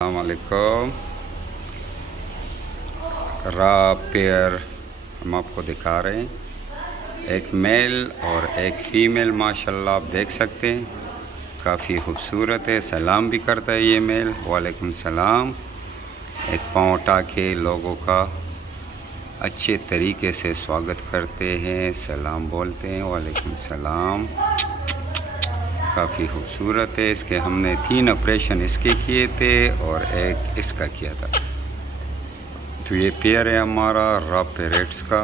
अस्सलामुअलैकुम। रा पेयर हम आपको दिखा रहे हैं, एक मेल और एक फ़ीमेल। माशाल्लाह आप देख सकते हैं, काफ़ी खूबसूरत है। सलाम भी करता है ये मेल। वालेकुम सलाम। एक पाँव उठा के लोगों का अच्छे तरीके से स्वागत करते हैं, सलाम बोलते हैं, वालेकुम सलाम। काफ़ी खूबसूरत है। इसके हमने 3 ऑपरेशन इसके किए थे और एक इसका किया था। तो ये पेयर है हमारा रा पैरेट्स का।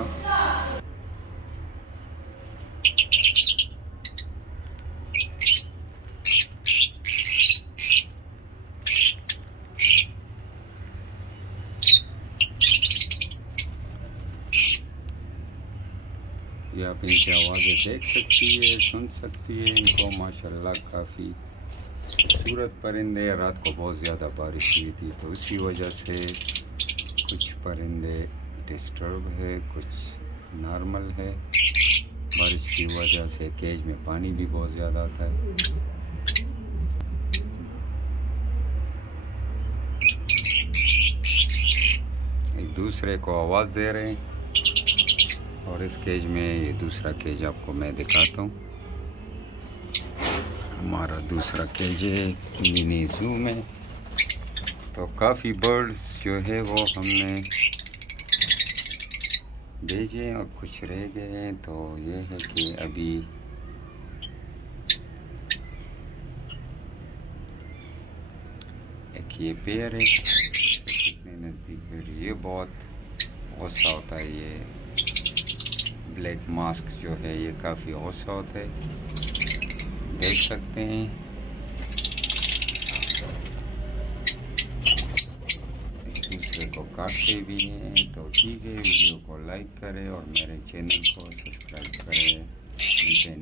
ये आप इनकी आवाज़ें देख सकती है, सुन सकती है इनको। माशाल्लाह काफ़ी खूबसूरत परिंदे। रात को बहुत ज़्यादा बारिश हुई थी तो इसी वजह से कुछ परिंदे डिस्टर्ब है, कुछ नॉर्मल है। बारिश की वजह से केज में पानी भी बहुत ज़्यादा आता है। एक दूसरे को आवाज़ दे रहे हैं। और इस केज में, ये दूसरा केज आपको मैं दिखाता हूँ। हमारा दूसरा केज है मिनी जू में। तो काफ़ी बर्ड्स जो है वो हमने भेजे और कुछ रह गए हैं। तो ये है कि अभी एक ये पेयर है, कितने नज़दीक है। ये बहुत गुस्सा होता है। ये ब्लैक मास्क जो है ये काफ़ी गुस्सा होता है, देख सकते हैं। एक दूसरे को काटते भी हैं। तो ठीक है, वीडियो को लाइक करें और मेरे चैनल को सब्सक्राइब करें। मिलते हैं